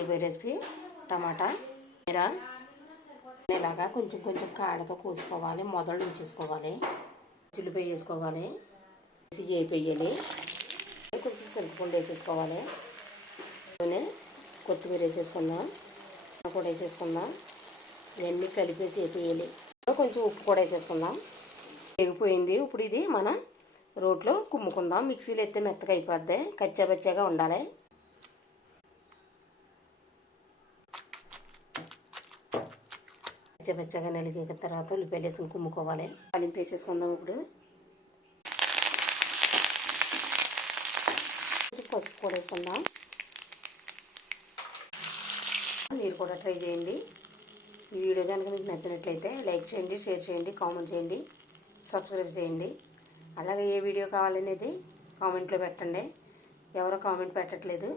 చేయబోయే రెసిపీ టమాటా మీరా ఇలాగా కొంచెం కొంచెం కాడతో కోసుకోవాలి, మొదలు ఉంచేసుకోవాలి, చిల్లిపాయ వేసుకోవాలి, వేయాలి, కొంచెం చింతపండు వేసేసుకోవాలి, కొత్తిమీర వేసేసుకుందాం, కూడా వేసేసుకుందాం, ఇవన్నీ కలిపేసి వేయాలి. కొంచెం ఉప్పు కూడా వేసేసుకుందాం. వేగిపోయింది. ఇప్పుడు ఇది మన రోట్లో కుమ్ముకుందాం. మిక్సీలో ఎత్తే మెత్తగా అయిపోద్ది, కచ్చాబచ్చాగా ఉండాలి. కచ్చాబచ్చాగా నలిగిన తర్వాత ఉల్లిపాయలు వేసుకుని కుమ్ముకోవాలి. తాలింపు వేసేసుకుందాం. ఇప్పుడు పసుపు కూడా వేసుకుందాం. మీరు కూడా ట్రై చేయండి. ఈ వీడియో కనుక మీకు నచ్చినట్లయితే లైక్ చేయండి, షేర్ చేయండి, కామెంట్ చేయండి, సబ్స్క్రైబ్ చేయండి. అలాగే ఏ వీడియో కావాలనేది కామెంట్లో పెట్టండి. ఎవరో కామెంట్ పెట్టట్లేదు.